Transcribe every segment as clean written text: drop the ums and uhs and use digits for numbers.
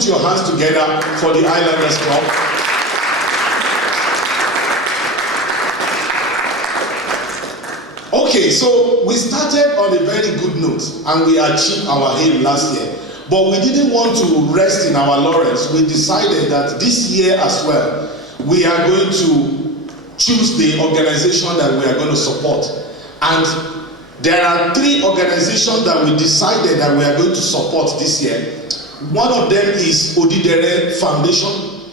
put your hands together for the Islanders Club. Okay, so we started on a very good note and we achieved our aim last year. But we didn't want to rest in our laurels. We decided that this year as well, we are going to choose the organization that we are going to support. And there are 3 organizations that we decided that we are going to support this year. One of them is Odidere Foundation.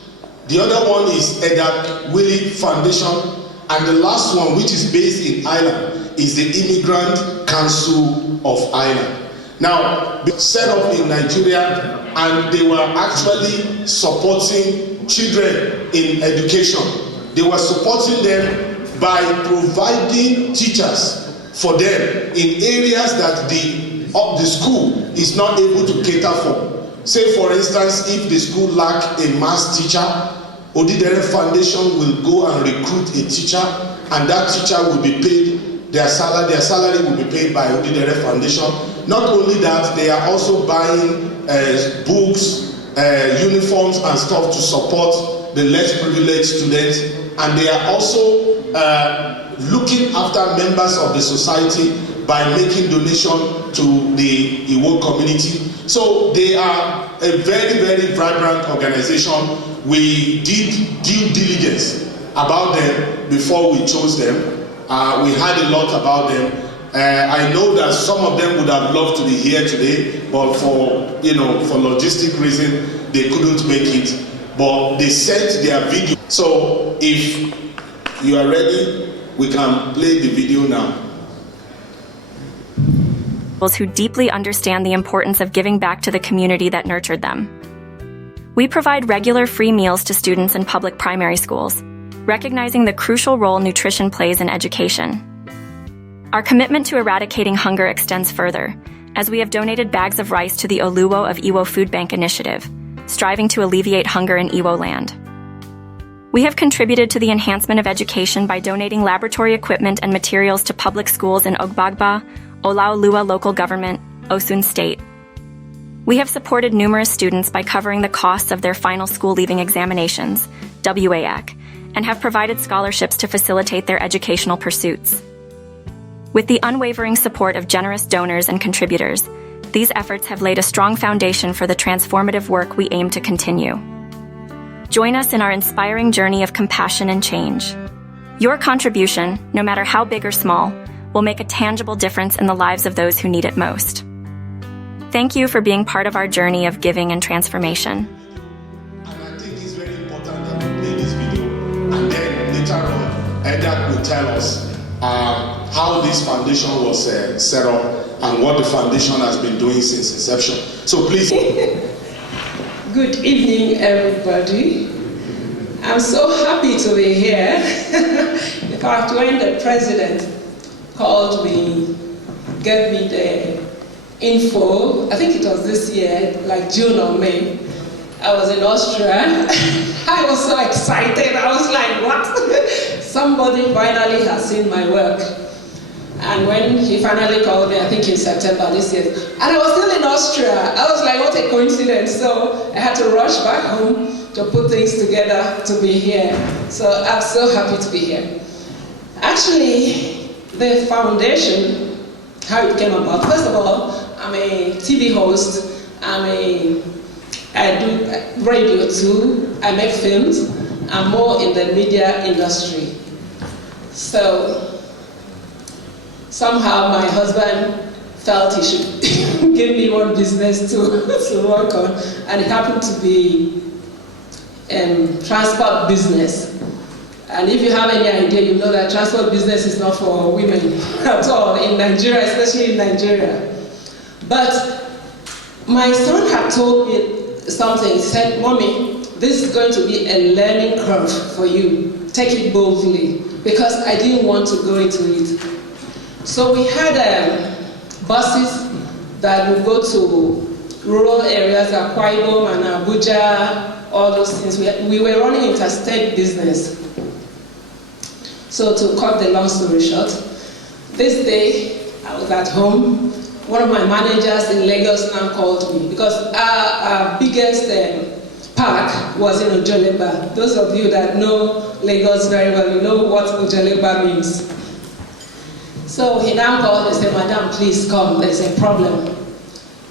The other one is Edda Willie Foundation. And the last one, which is based in Ireland, is the Immigrant Council of Ireland. Now, set up in Nigeria, and they were actually supporting children in education. They were supporting them by providing teachers for them in areas that the school is not able to cater for. Say, for instance, if the school lack a maths teacher, Odidere Foundation will go and recruit a teacher, and that teacher will be paid their salary will be paid by Odidere Foundation. Not only that, they are also buying books, uniforms and stuff to support the less privileged students, and they are also looking after members of the society by making donation to the Iwo community. So they are a very, very vibrant organization. We did due diligence about them before we chose them. We heard a lot about them. I know that some of them would have loved to be here today, but for logistic reason, they couldn't make it. But they sent their video. So if you are ready, we can play the video now. Who deeply understand the importance of giving back to the community that nurtured them. We provide regular free meals to students in public primary schools, recognizing the crucial role nutrition plays in education. Our commitment to eradicating hunger extends further, as we have donated bags of rice to the Oluwo of Iwo Food Bank initiative, striving to alleviate hunger in Iwo land. We have contributed to the enhancement of education by donating laboratory equipment and materials to public schools in Ogbagba, Olaoluwa local government, Osun State. We have supported numerous students by covering the costs of their final school leaving examinations, WAEC, and have provided scholarships to facilitate their educational pursuits. With the unwavering support of generous donors and contributors, these efforts have laid a strong foundation for the transformative work we aim to continue. Join us in our inspiring journey of compassion and change. Your contribution, no matter how big or small, will make a tangible difference in the lives of those who need it most. Thank you for being part of our journey of giving and transformation. And I think it's very important that we play this video, and then later on, Edda will tell us how this foundation was set up and what the foundation has been doing since inception. So please. Good evening, everybody. I'm so happy to be here. In fact, when the president called me, gave me the info, I think it was this year, like June or May, I was in Austria. I was so excited. I was like, what? Somebody finally has seen my work. And when he finally called me, I think in September this year, and I was still in Austria. I was like, what a coincidence. So I had to rush back home to put things together to be here. So I'm so happy to be here. Actually, the foundation, how it came about. First of all, I'm a TV host. I do radio too. I make films. I'm more in the media industry. So somehow my husband felt he should give me one business to work on, and it happened to be transport business. And if you have any idea, you know that transport business is not for women at all in Nigeria, especially in Nigeria. But my son had told me something. He said, "Mommy, this is going to be a learning curve for you. Take it boldly," because I didn't want to go into it. So we had buses that would go to rural areas, Akwa Ibom and Abuja, all those things. We were running interstate business. So to cut the long story short, this day I was at home. One of my managers in Lagos now called me because our biggest was in Ojolegba. Those of you that know Lagos very well, you know what Ojolegba means. So he now called and said, "Madam, please come, there's a problem."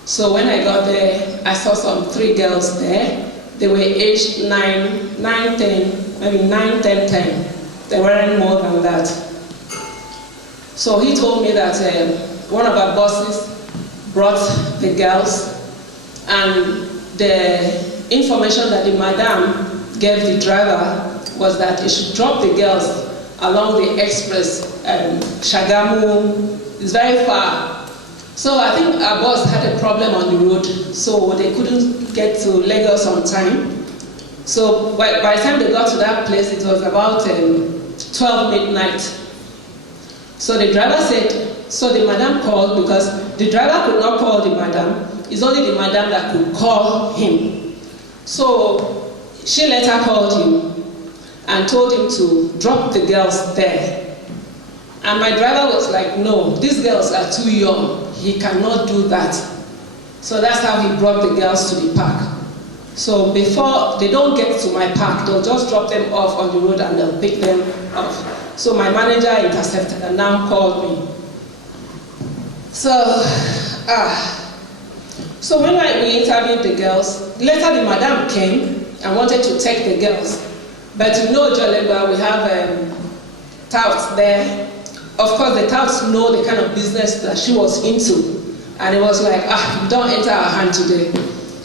So when I got there, I saw some 3 girls there. They were aged 9, 10, maybe 9, 10, 10. They weren't more than that. So he told me that one of our bosses brought the girls, and the information that the madam gave the driver was that he should drop the girls along the express, Shagamu. It's very far. So I think our boss had a problem on the road, so they couldn't get to Lagos on time. So by the time they got to that place, it was about 12 midnight. So the driver said, so the madam called, because the driver could not call the madam. It's only the madam that could call him. So she later called him and told him to drop the girls there. And my driver was like, no, these girls are too young. He cannot do that. So that's how he brought the girls to the park. So before they don't get to my park, they'll just drop them off on the road and they'll pick them up. So my manager intercepted and now called me. So when we interviewed the girls, later the madam came and wanted to take the girls. But you know, Ojolegba, we have touts there. Of course, the touts know the kind of business that she was into. And it was like, you don't enter our hand today.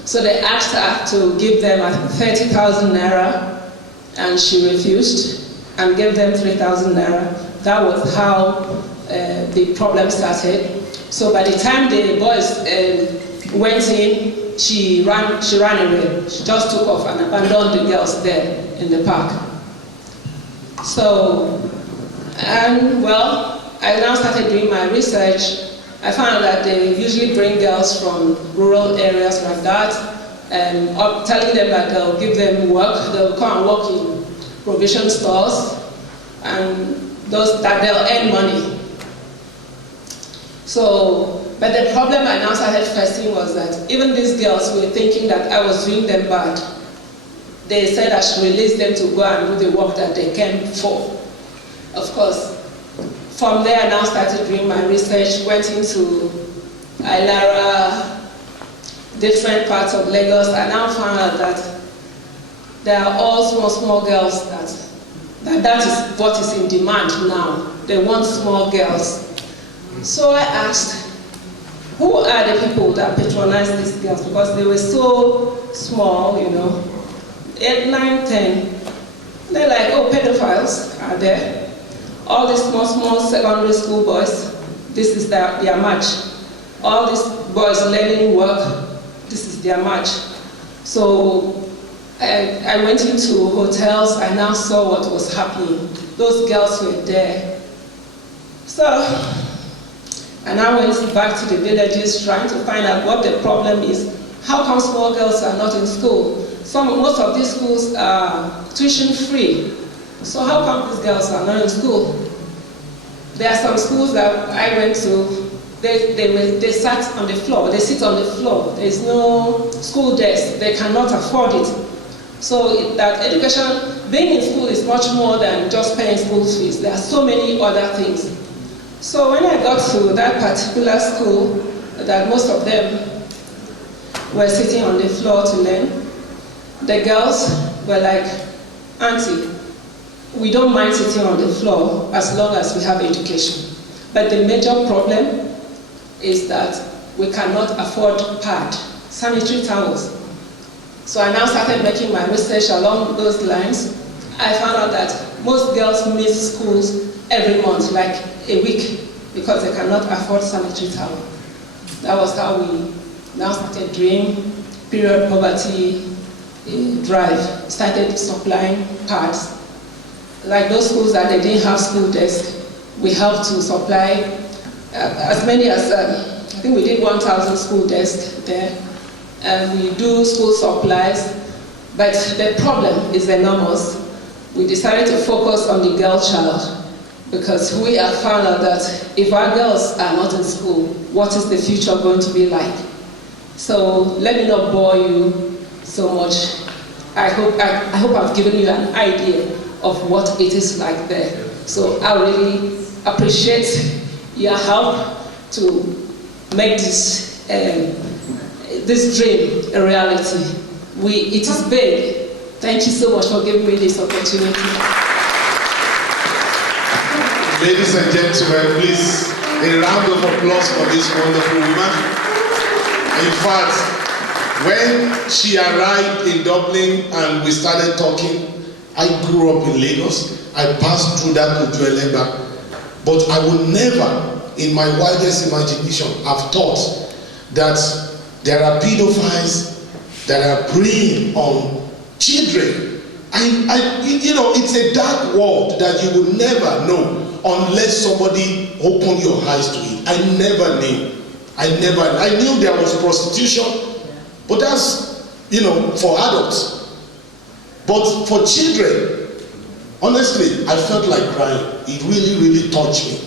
So they asked her to give them 30,000 naira, and she refused and gave them 3,000 naira. That was how the problem started. So by the time the boys went in, she ran away. She just took off and abandoned the girls there in the park. So, and well, I now started doing my research. I found that they usually bring girls from rural areas like that, and telling them that they'll give them work. They'll come and work in provision stores, and that they'll earn money. So, but the problem I now started facing was that even these girls were thinking that I was doing them bad. They said I should release them to go and do the work that they came for. Of course, from there I now started doing my research, went into Ilara, different parts of Lagos. I now found out that there are all small girls that is what is in demand now. They want small girls. So I asked, who are the people that patronize these girls? Because they were so small, 8, 9, 10. They're like, oh, pedophiles are there. All these small secondary school boys, this is their match. All these boys learning work, this is their match. So I went into hotels, I now saw what was happening. Those girls were there. So I now went back to the villages trying to find out what the problem is. How come small girls are not in school? Most of these schools are tuition free. So how come these girls are not in school? There are some schools that I went to, they sat on the floor, they sit on the floor. There's no school desk, they cannot afford it. So that education, being in school is much more than just paying school fees. There are so many other things. So when I got to that particular school, that most of them were sitting on the floor to learn, the girls were like, "Auntie, we don't mind sitting on the floor as long as we have education. But the major problem is that we cannot afford pad, sanitary towels." So I now started making my research along those lines. I found out that most girls miss schools every month, like a week, because they cannot afford sanitary towel. That was how we now started doing period poverty drive, started supplying pads. Like those schools that they didn't have school desks, we helped to supply as many as, I think we did 1,000 school desks there. And we do school supplies, but the problem is enormous. We decided to focus on the girl child because we have found out that if our girls are not in school, what is the future going to be like? So let me not bore you so much. I hope I've given you an idea of what it is like there. So I really appreciate your help to make this dream a reality. It is big. Thank you so much for giving me this opportunity. Ladies and gentlemen, please, a round of applause for this wonderful woman. In fact, when she arrived in Dublin and we started talking, I grew up in Lagos. I passed through that Ojuelegba. But I would never, in my wildest imagination, have thought that there are pedophiles that are preying on children. It's a dark world that you will never know unless somebody opened your eyes to it. I never knew. I knew there was prostitution, but that's, for adults. But for children, honestly, I felt like crying. It really, really touched me.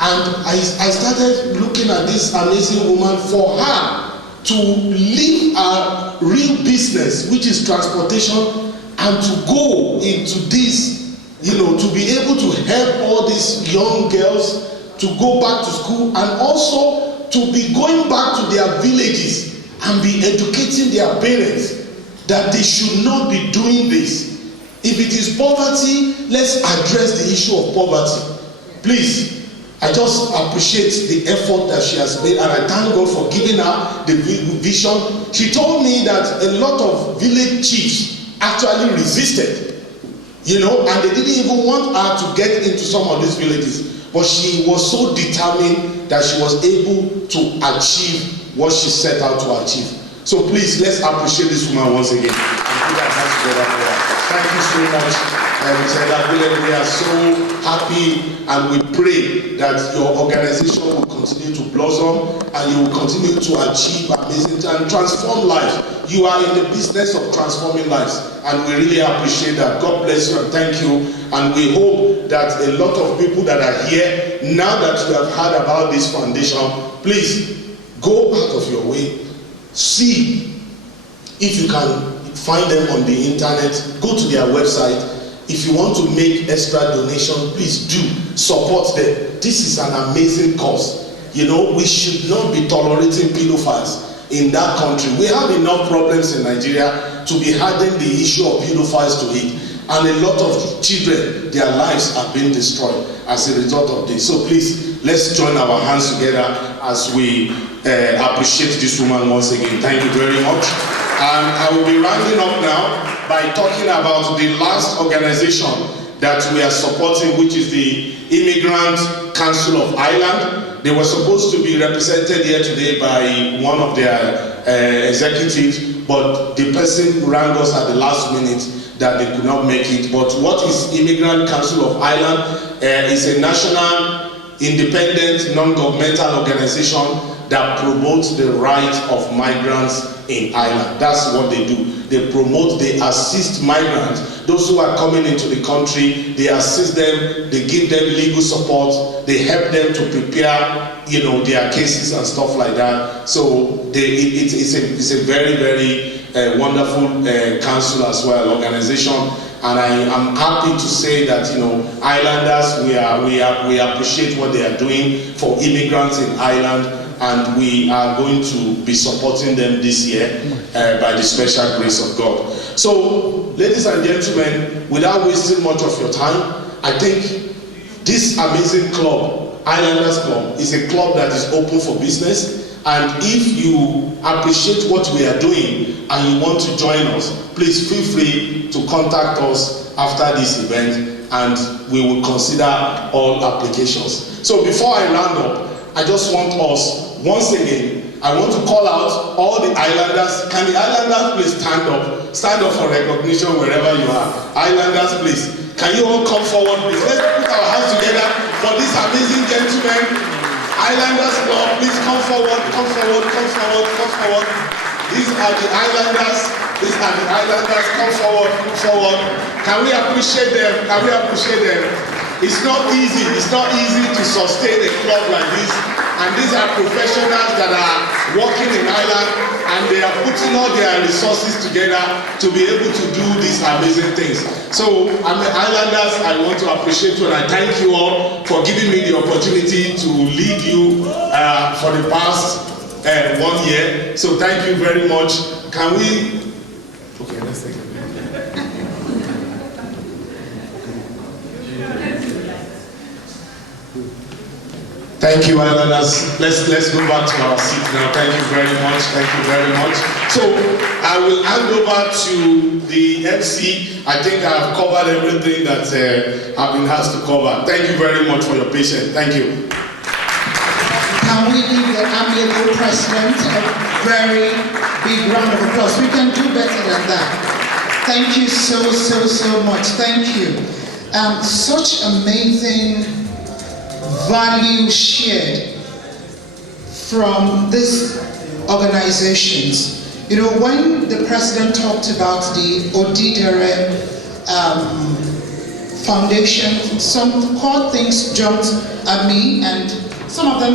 And I started looking at this amazing woman, for her to leave her real business, which is transportation, and to go into this, to be able to help all these young girls to go back to school, and also to be going back to their villages and be educating their parents that they should not be doing this. If it is poverty, let's address the issue of poverty. Please, I just appreciate the effort that she has made, and I thank God for giving her the vision. She told me that a lot of village chiefs actually resisted, and they didn't even want her to get into some of these villages. But she was so determined that she was able to achieve what she set out to achieve. So please, let's appreciate this woman once again. Thank you so much. We are so happy, and we pray that your organization will continue to blossom and you will continue to achieve amazing and transform lives. You are in the business of transforming lives, and we really appreciate that. God bless you and thank you. And we hope that a lot of people that are here, now that you have heard about this foundation, please go out of your way. See if you can find them on the internet. Go to their website. If you want to make extra donation, please do support them. This is an amazing cause. We should not be tolerating pedophiles in that country. We have enough problems in Nigeria to be adding the issue of pedophiles to it. And a lot of children, their lives are being destroyed as a result of this. So please, let's join our hands together as we appreciate this woman once again. Thank you very much. And I will be rounding up now by talking about the last organization that we are supporting, which is the Immigrant Council of Ireland. They were supposed to be represented here today by one of their executives, but the person rang us at the last minute that they could not make it. But what is Immigrant Council of Ireland? It's a national, independent, non-governmental organization that promotes the rights of migrants in Ireland. That's what they do. They promote, they assist migrants, those who are coming into the country. They assist them, they give them legal support, they help them to prepare, their cases and stuff like that. So it's a very, very wonderful council as well, organization. And I am happy to say that Islanders, we appreciate what they are doing for immigrants in Ireland. And we are going to be supporting them this year by the special grace of God. So, ladies and gentlemen, without wasting much of your time, I think this amazing club, Islanders Club, is a club that is open for business. And if you appreciate what we are doing and you want to join us, please feel free to contact us after this event, and we will consider all applications. So before I round up, I just want us, once again, I want to call out all the Islanders. Can the Islanders please stand up? Stand up for recognition wherever you are. Islanders, please. Can you all come forward, please? Let's put our hands together for this amazing gentleman. Islanders Club, please come forward, come forward, come forward, come forward. These are the Islanders. These are the Islanders. Come forward, come forward. Can we appreciate them? Can we appreciate them? It's not easy. It's not easy to sustain a club like this. And these are professionals that are working in Ireland, and they are putting all their resources together to be able to do these amazing things. So, Islanders, I want to appreciate you, and I thank you all for giving me the opportunity to lead you for the past 1 year. So, thank you very much. Can we? Okay, let's take it. Thank you, Islanders. Let's go back to our seat now. Thank you very much. Thank you very much. So I will hand over to the MC. I think I have covered everything that I've been asked to cover. Thank you very much for your patience. Thank you. Can we give the amiable president a very big round of applause? We can do better than that. Thank you so much. Thank you. Such amazing value shared from these organizations. You know, when the president talked about the Odidere Foundation, some core things jumped at me, and some of the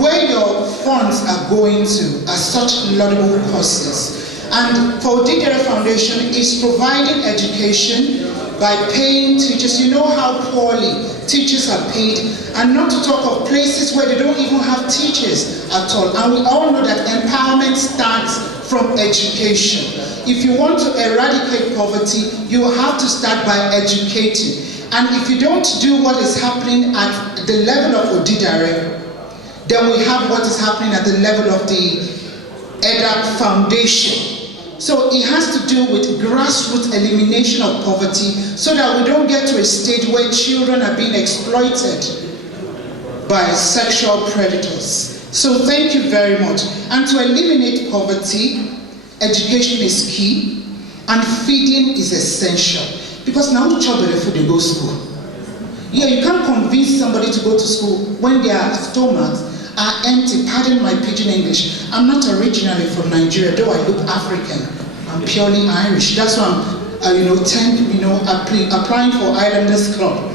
where your funds are going to are such laudable causes. And for Odidere Foundation is providing education by paying teachers. You know how poorly teachers are paid, and not to talk of places where they don't even have teachers at all. And we all know that empowerment starts from education. If you want to eradicate poverty, you have to start by educating. And if you don't do what is happening at the level of Odidere, then we have what is happening at the level of the EDAP Foundation. So it has to do with grassroots elimination of poverty, so that we don't get to a stage where children are being exploited by sexual predators. So thank you very much. And to eliminate poverty, education is key, and feeding is essential. Because now children food they go to school. Yeah, you can't convince somebody to go to school when their stomachs are empty. Pardon my pidgin English. I'm not originally from Nigeria, though I look African. I'm purely Irish. That's why I'm, applying for Islanders Club.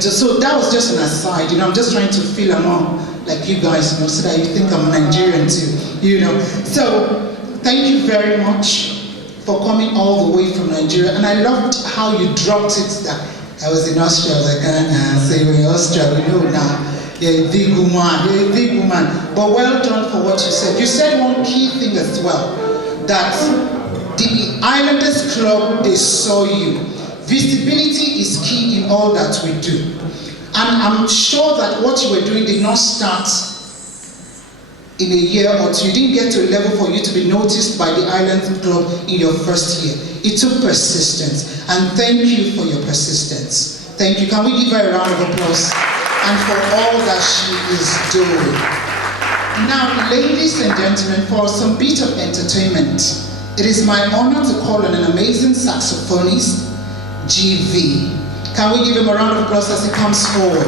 So that was just an aside. I'm just trying to feel among like you guys, so that you think I'm Nigerian too. So thank you very much for coming all the way from Nigeria. And I loved how you dropped it. That I was in Austria. I was like, say we're in Austria. We know now. You're a big woman. But well done for what you said. You said one key thing as well, that the Islanders Club, they saw you. Visibility is key in all that we do. And I'm sure that what you were doing did not start in a year or two. You didn't get to a level for you to be noticed by the Islanders Club in your first year. It took persistence. And thank you for your persistence. Thank you. Can we give her a round of applause? And for all that she is doing. Now, ladies and gentlemen, for some bit of entertainment, it is my honor to call on an amazing saxophonist, GV. Can we give him a round of applause as he comes forward?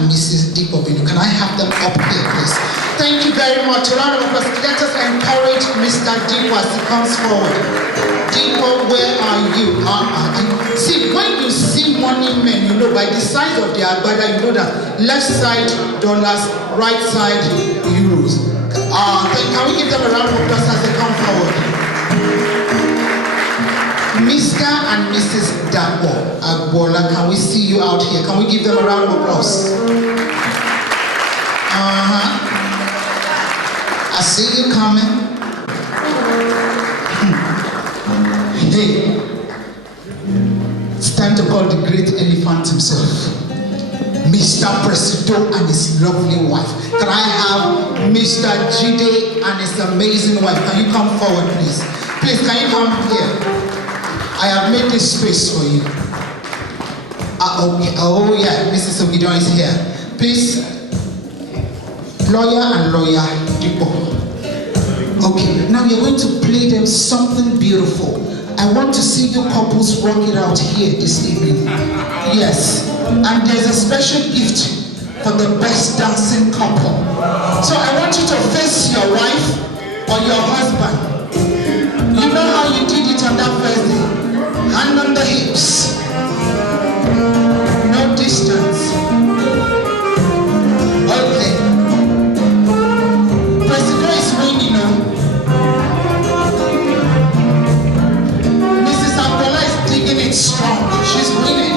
and Mrs. Deepo Binu. Can I have them up here, please? Thank you very much. A round of applause. Let us encourage Mr. Deepo as he comes forward. Deepo, where are you? See, when you see money men, you know by the size of the agbada, you know that left side dollars, right side euros. Can we give them a round of applause as they come forward? Mr. and Mrs. Dapo Agbola, can we see you out here? Can we give them a round of applause? I see you coming. Hey, it's time to call the great elephant himself, Mr. Presido and his lovely wife. Can I have Mr. Jide and his amazing wife? Can you come forward, please? Please, can you come here? I have made this space for you. Okay. Oh yeah, Mrs. Ogidon is here. Please, lawyer and lawyer Deepo. Okay, now you're going to play them something beautiful. I want to see you couples rock it out here this evening. Yes, and there's a special gift for the best dancing couple. So I want you to face your wife or your husband. You know how you did it on that first day. Hand on the hips. No distance. Okay. Presido is winning now. Mrs. Abdullah is digging it strong. She's winning.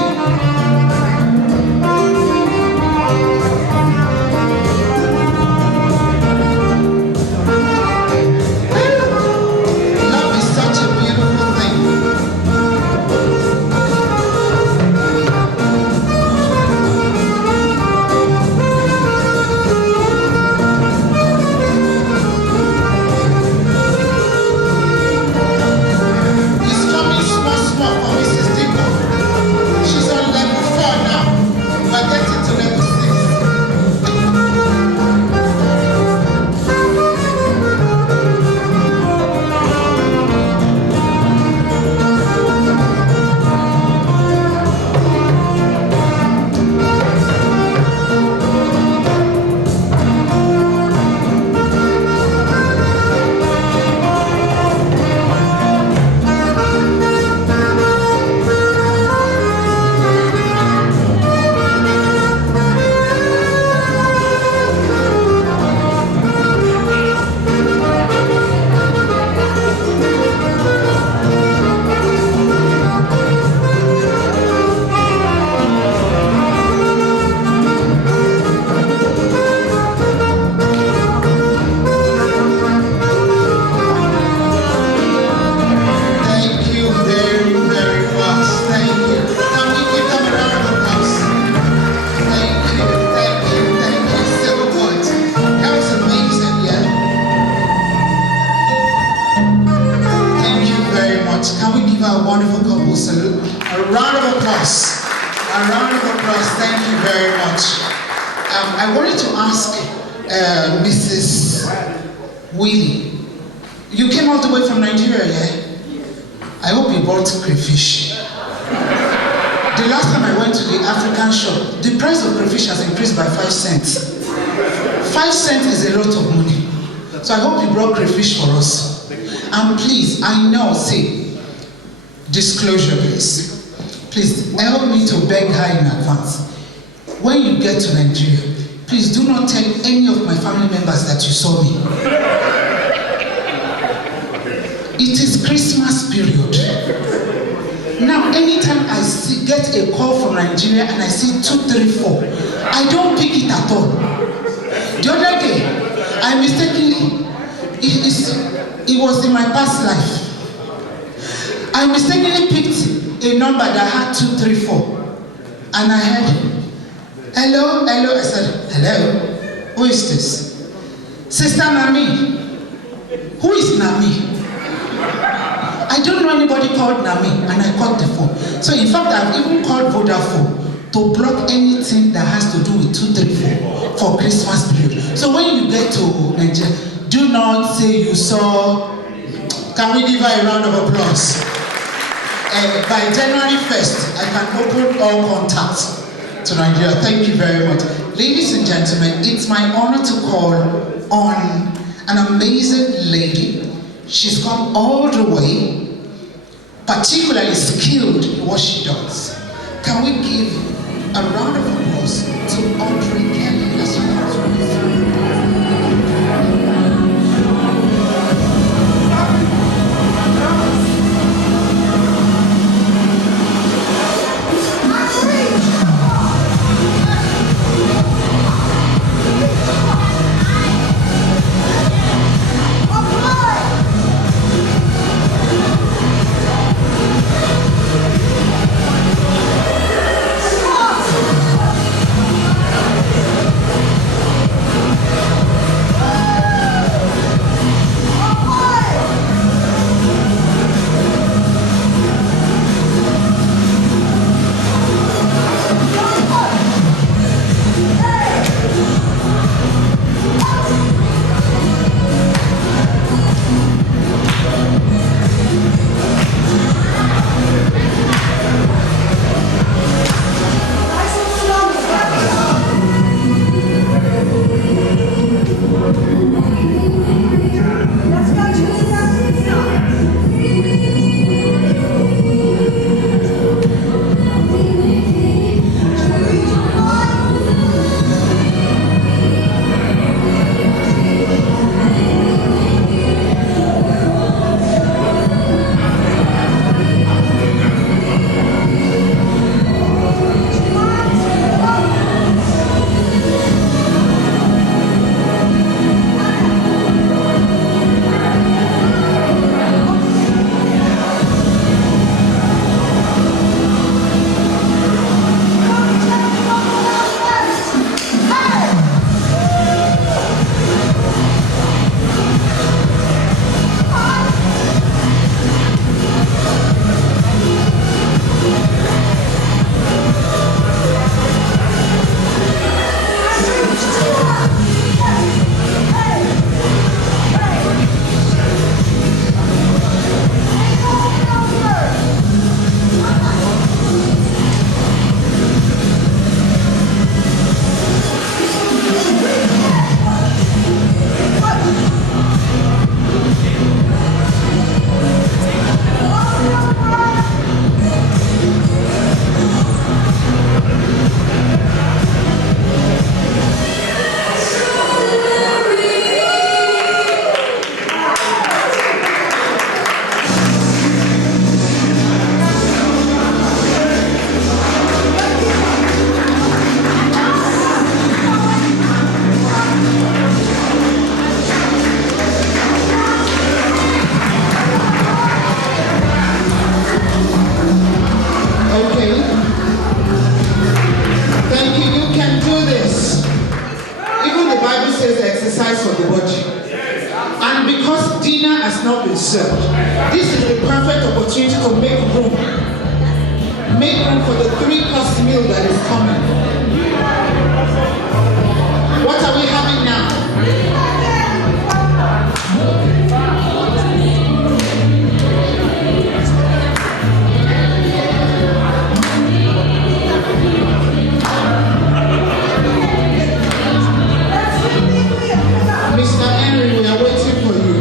Love is such a beautiful thing. I wanted to ask Mrs. Willie, you came all the way from Nigeria, yeah? I hope you brought crayfish. The last time I went to the African shop, the price of crayfish has increased by 5 cents. 5 cents is a lot of money. So I hope you brought crayfish for us. And please, I know, see, disclosure please. Please help me to beg her in advance. When you get to Nigeria, please do not tell any of my family members that you saw me. It is Christmas period. Now, anytime I get a call from Nigeria and I see 234, I don't pick it at all. The other day, I mistakenly, it was in my past life. I mistakenly picked a number that had 234, and I heard, hello, hello. I said, hello, who is this? Sister Nami. Who is Nami? I don't know anybody called Nami, and I called the phone. So in fact, I've even called Vodafone to block anything that has to do with 234 for Christmas period. So when you get to Nigeria, do not say you saw. Can we give her a round of applause? By January 1st, I can open all contacts to Nigeria. Thank you very much. Ladies and gentlemen, it's my honor to call on an amazing lady. She's come all the way, particularly skilled in what she does. Can we give a round of applause to Audrey Kelly as well? This is the perfect opportunity to make room. Make room for the 3-course meal that is coming. What are we having now? Mr. Henry, we are waiting for you.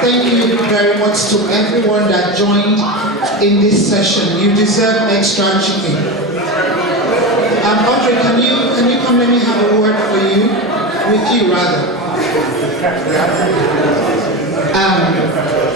Thank you very much to everyone that joined in this session. You deserve extra chicken. Audrey, can you come? Let me have a word for you, with you rather.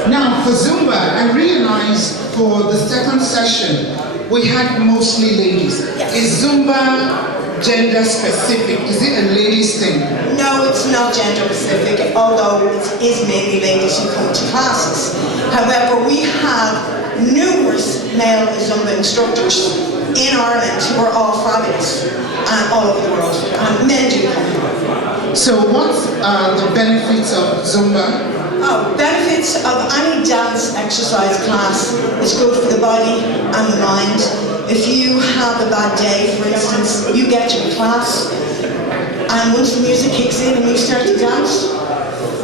Now for Zumba, I realized for the second session we had mostly ladies. Is Zumba gender specific? Is it a ladies thing? No, it's not gender specific, although it is mainly ladies who come to classes. However, we have numerous male Zumba instructors in Ireland who are all fabulous and all over the world, and men do come. So what are the benefits of Zumba? Oh, benefits of any dance exercise class is good for the body and the mind. If you have a bad day, for instance, you get to a class, and once the music kicks in and you start to dance,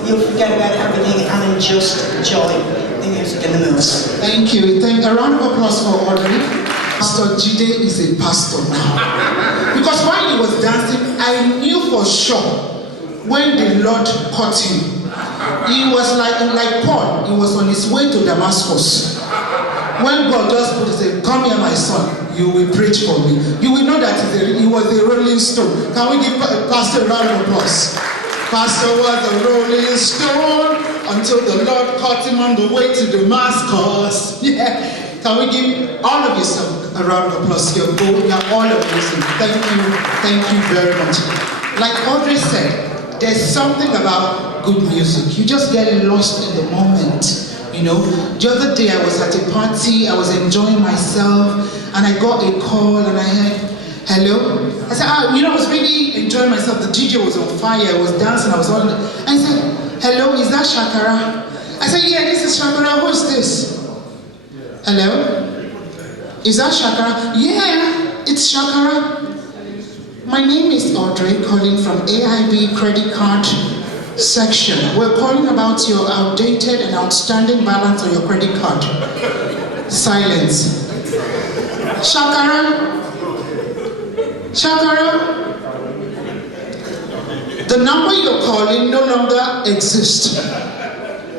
you'll forget about everything and just enjoy the music and the moves. Thank you. A round of applause for Audrey. Pastor Jide is a pastor now. Because while he was dancing, I knew for sure when the Lord caught him. He was like Paul, he was on his way to Damascus. When God just put his say, come here my son, you will preach for me. You will know that he was a rolling stone. Can we give Pastor a round of applause? Pastor was a rolling stone until the Lord caught him on the way to Damascus. Yeah. Can we give all of you a round of applause here? You are all amazing. Thank you very much. Like Audrey said, there's something about good music. You just get lost in the moment. You know, the other day I was at a party, I was enjoying myself, and I got a call and I heard, hello? I said, I was really enjoying myself. The DJ was on fire, I was dancing, I was all. I said, hello, is that Shakara? I said, yeah, this is Shakara, who is this? Hello? Is that Shakara? Yeah, it's Shakara. My name is Audrey, calling from AIB credit card section. We're calling about your outdated and outstanding balance on your credit card. Silence. Shakara? Shakara? The number you're calling no longer exists.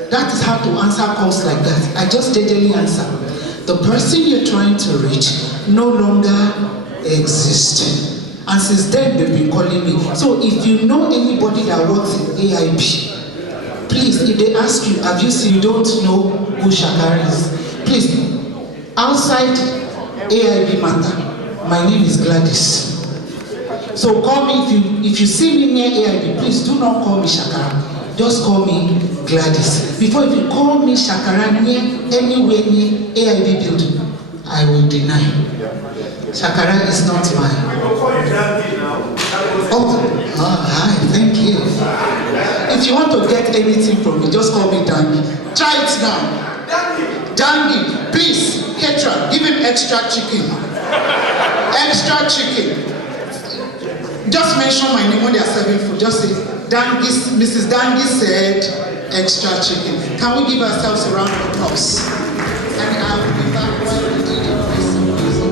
That is how to answer calls like that. I just didn't answer. The person you're trying to reach no longer exists. And since then, they've been calling me. So if you know anybody that works in AIB, please, if they ask you, have you seen, you don't know who Shakara is, please, outside AIB matter, my name is Gladys. So call me, if you see me near AIB, please do not call me Shakara. Just call me Gladys. Before, if you call me Shakara anywhere near AIB building, I will deny. Shakara is not mine. Hi, thank you. If you want to get anything from me, just call me Dangi. Try it now. Dangi, please, Ketra, give him extra chicken. Extra chicken. Just mention my name when they are serving food. Just say, Mrs. Dangi said extra chicken. Can we give ourselves a round of applause? And I will be back while we do the rest of the music.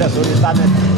dẹ̀ sórí íńtánẹ́ẹ̀tì.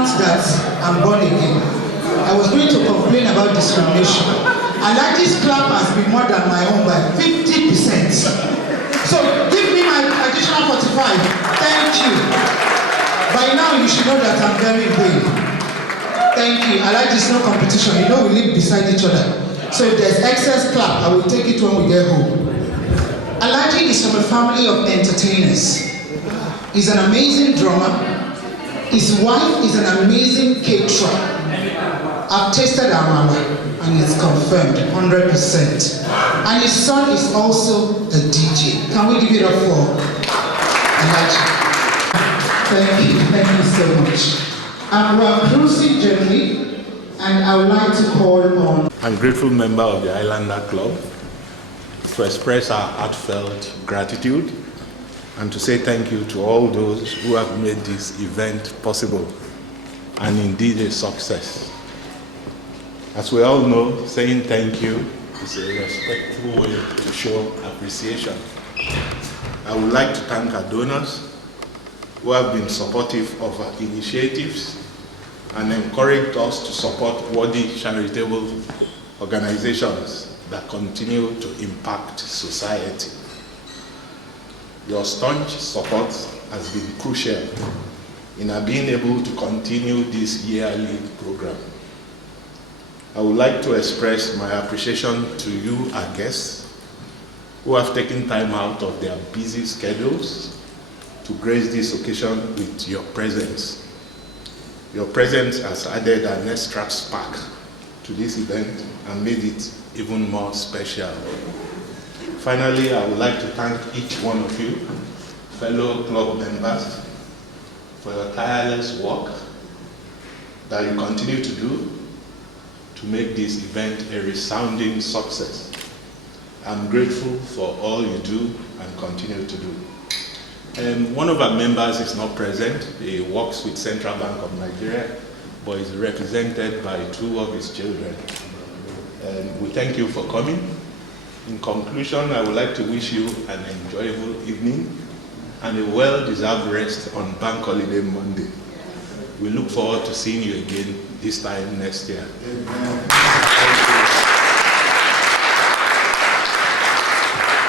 not that I'm born again. I was going to complain about discrimination. Alaji's clap has been more than my own by 50%. So give me my additional 45. Thank you. By now you should know that I'm very big. Thank you. Alaji is no competition. You know we live beside each other. So if there's excess clap, I will take it when we get home. Alaji is from a family of entertainers. He's an amazing drummer. His wife is an amazing caterer. I've tasted amala and it's confirmed 100%. And his son is also a DJ. Can we give it up for Alaji? Thank you so much. And we're cruising gently, and I would like to call on. I'm a grateful member of the Islander Club to express our heartfelt gratitude and to say thank you to all those who have made this event possible and indeed a success. As we all know, saying thank you is a respectful way to show appreciation. I would like to thank our donors who have been supportive of our initiatives and encouraged us to support worthy charitable organizations that continue to impact society. Your staunch support has been crucial in our being able to continue this yearly program. I would like to express my appreciation to you, our guests, who have taken time out of their busy schedules to grace this occasion with your presence. Your presence has added an extra spark to this event and made it even more special. Finally, I would like to thank each one of you, fellow club members, for your tireless work that you continue to do to make this event a resounding success. I'm grateful for all you do and continue to do. One of our members is not present. He works with Central Bank of Nigeria, but is represented by two of his children. We thank you for coming. In conclusion, I would like to wish you an enjoyable evening and a well-deserved rest on Bank Holiday Monday. We look forward to seeing you again this time next year. Amen.